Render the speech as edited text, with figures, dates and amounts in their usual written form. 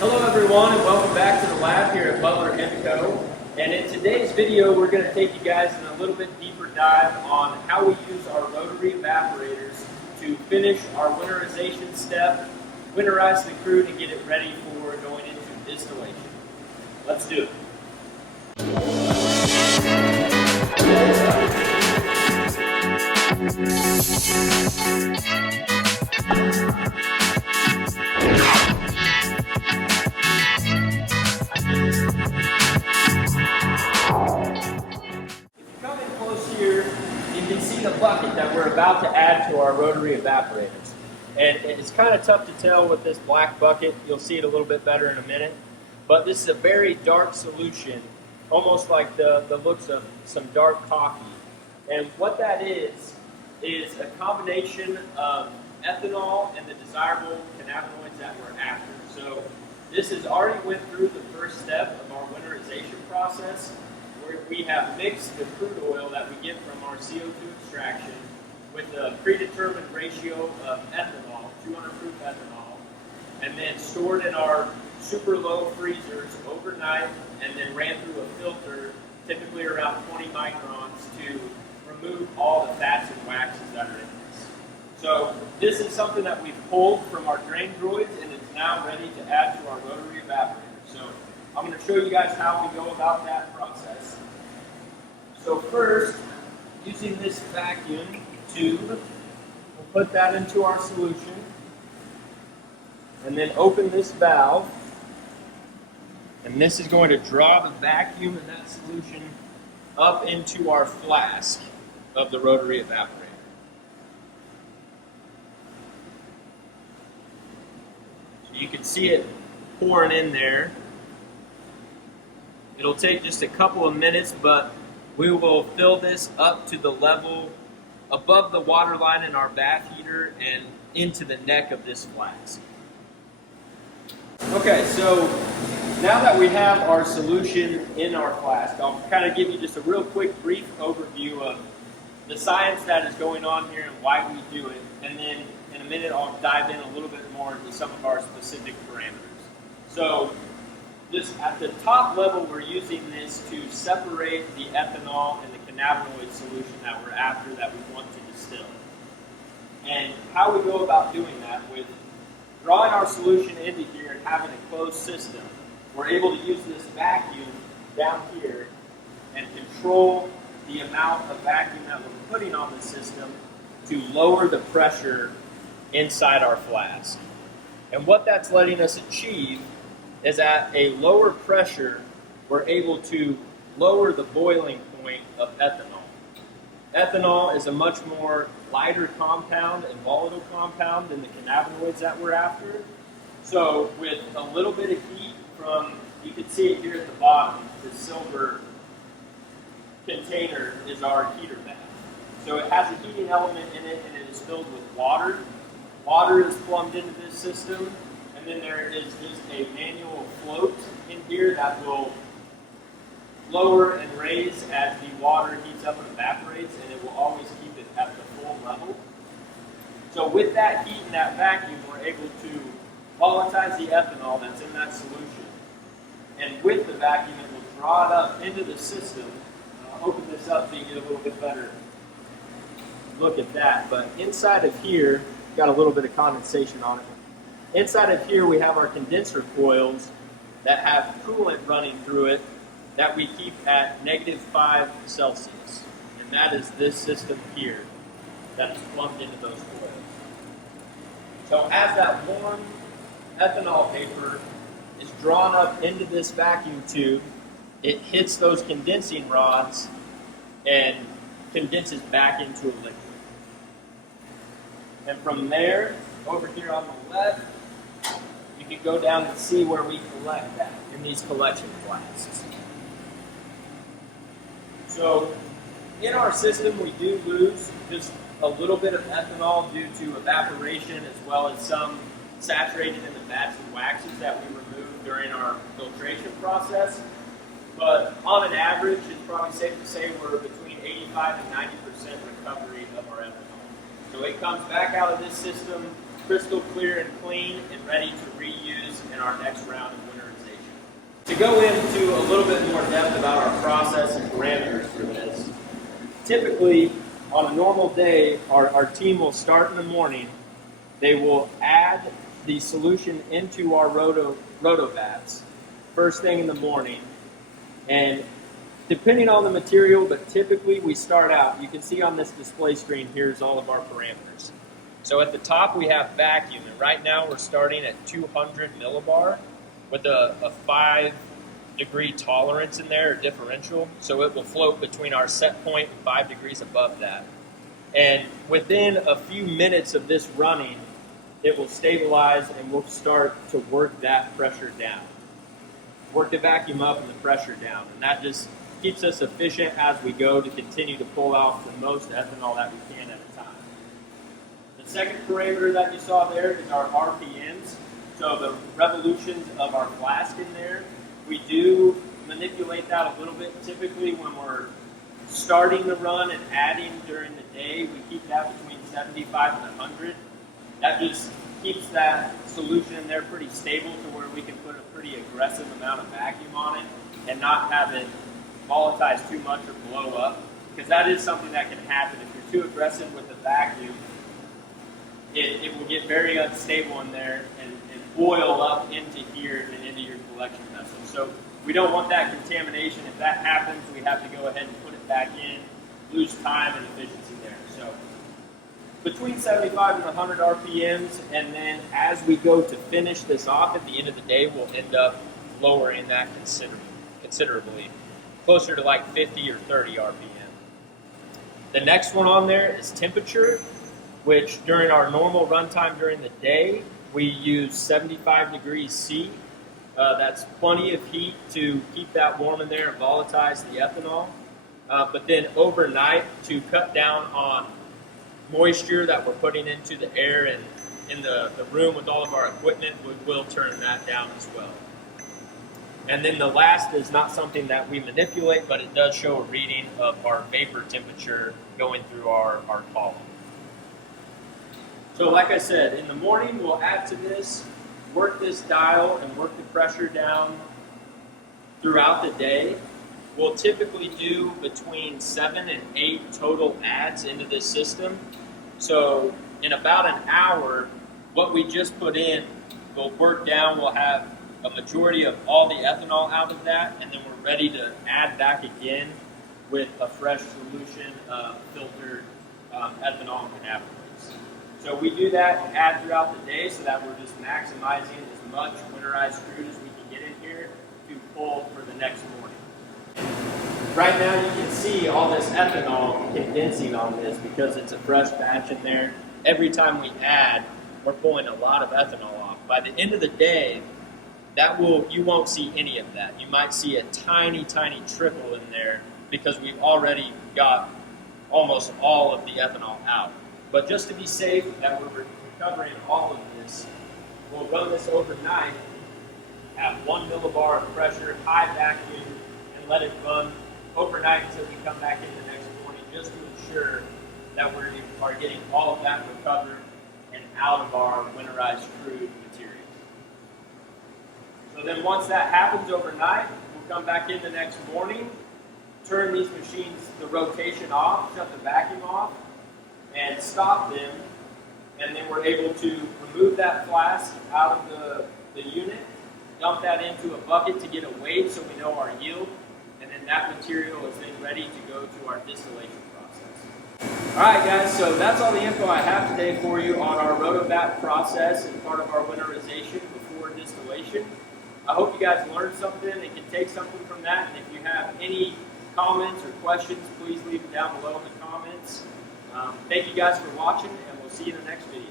Hello everyone and welcome back to the lab here at Butler Hemp Co. And in today's video we're going to take you guys in a little bit deeper dive on how we use our rotary evaporators to finish our winterization step, winterize the crude and get it ready for going into distillation. Let's do it. You can see the bucket that we're about to add to our rotary evaporators. And it's kind of tough to tell with this black bucket. You'll see it a little bit better in a minute. But this is a very dark solution, almost like the looks of some dark coffee. And what that is a combination of ethanol and the desirable cannabinoids that we're after. So this has already went through the first step of our winterization process, where we have mixed the crude oil that we get from our CO2 extraction with a predetermined ratio of ethanol, 200 proof ethanol, and then stored in our super low freezers overnight and then ran through a filter, typically around 20 microns, to remove all the fats and waxes that are in this. So this is something that we've pulled from our drain droids and is now ready to add to our rotary evaporator. So I'm going to show you guys how we go about that process. So first, using this vacuum tube, we'll put that into our solution and then open this valve. And this is going to draw the vacuum in that solution up into our flask of the rotary evaporator. So you can see it pouring in there. It'll take just a couple of minutes, but we will fill this up to the level above the water line in our bath heater and into the neck of this flask. Okay, so now that we have our solution in our flask, I'll kind of give you just a real quick brief overview of the science that is going on here and why we do it. And then in a minute I'll dive in a little bit more into some of our specific parameters. So at the top level, we're using this to separate the ethanol and the cannabinoid solution that we're after, that we want to distill. And how we go about doing that, with drawing our solution into here and having a closed system, we're able to use this vacuum down here and control the amount of vacuum that we're putting on the system to lower the pressure inside our flask. And what that's letting us achieve is at a lower pressure, we're able to lower the boiling point of ethanol. Ethanol is a much more lighter compound and volatile compound than the cannabinoids that we're after. So with a little bit of heat from, you can see it here at the bottom, the silver container is our heater bath. So it has a heating element in it and it is filled with water. Water is plumbed into this system. And then there is just a manual float in here that will lower and raise as the water heats up and evaporates, and it will always keep it at the full level. So with that heat and that vacuum, we're able to volatilize the ethanol that's in that solution. And with the vacuum, it will draw it up into the system. I'll open this up so you get a little bit better look at that. But inside of here, got a little bit of condensation on it. Inside of here, we have our condenser coils that have coolant running through it that we keep at -5 Celsius. And that is this system here that's plumbed into those coils. So as that warm ethanol vapor is drawn up into this vacuum tube, it hits those condensing rods and condenses back into a liquid. And from there, over here on the left, you can go down and see where we collect that in these collection flasks. So in our system, we do lose just a little bit of ethanol due to evaporation, as well as some saturated in the fats and waxes that we remove during our filtration process. But on an average, it's probably safe to say we're between 85 and 90% recovery of our ethanol. So it comes back out of this system crystal clear and clean and ready to reuse in our next round of winterization. To go into a little bit more depth about our process and parameters for this, typically on a normal day, our team will start in the morning. They will add the solution into our rotovats first thing in the morning, and depending on the material, but typically we start out, you can see on this display screen, here's all of our parameters. So at the top we have vacuum, and right now we're starting at 200 millibar with a 5-degree tolerance in there, or differential, so it will float between our set point and 5 degrees above that. And within a few minutes of this running, it will stabilize and we'll start to work that pressure down. Work the vacuum up and the pressure down, and that just keeps us efficient as we go to continue to pull out the most ethanol that we can at a time. The second parameter that you saw there is our RPMs, so the revolutions of our flask in there. We do manipulate that a little bit. Typically when we're starting the run and adding during the day, we keep that between 75 and 100. That just keeps that solution in there pretty stable to where we can put a pretty aggressive amount of vacuum on it and not have it volatilize too much or blow up, because that is something that can happen. If you're too aggressive with the vacuum, it will get very unstable in there and boil up into here and into your collection vessel. So we don't want that contamination. If that happens, we have to go ahead and put it back in, lose time and efficiency there. So between 75 and 100 RPMs, and then as we go to finish this off at the end of the day, we'll end up lowering that considerably, closer to like 50 or 30 RPM. The next one on there is temperature, which during our normal runtime during the day, we use 75 degrees C. That's plenty of heat to keep that warm in there and volatilize the ethanol. But then overnight, to cut down on moisture that we're putting into the air and in the room with all of our equipment, we will turn that down as well. And then the last is not something that we manipulate, but it does show a reading of our vapor temperature going through our column. So like I said, in the morning we'll add to this, work this dial and work the pressure down throughout the day. We'll typically do between 7 and 8 total adds into this system. So in about an hour, what we just put in will work down. We'll have a majority of all the ethanol out of that, and then we're ready to add back again with a fresh solution of filtered ethanol and cannabinoids. So we do that, add throughout the day, so that we're just maximizing as much winterized crude as we can get in here to pull for the next morning. Right now you can see all this ethanol condensing on this because it's a fresh batch in there. Every time we add, we're pulling a lot of ethanol off. By the end of the day, you won't see any of that. You might see a tiny, tiny trickle in there because we've already got almost all of the ethanol out. But just to be safe that we're recovering all of this, we'll run this overnight at 1 millibar of pressure, high vacuum, and let it run overnight until we come back in the next morning, just to ensure that we are getting all of that recovered and out of our winterized crude materials. So then once that happens overnight, we'll come back in the next morning, turn these machines, the rotation off, shut the vacuum off, and stop them, and then we're able to remove that flask out of the unit, dump that into a bucket to get a weight so we know our yield, and then that material is then ready to go to our distillation process. Alright guys, so that's all the info I have today for you on our rotobat process and part of our winterization before distillation. I hope you guys learned something and can take something from that, and if you have any comments or questions, please leave them down below in the comments. Thank you guys for watching, and we'll see you in the next video.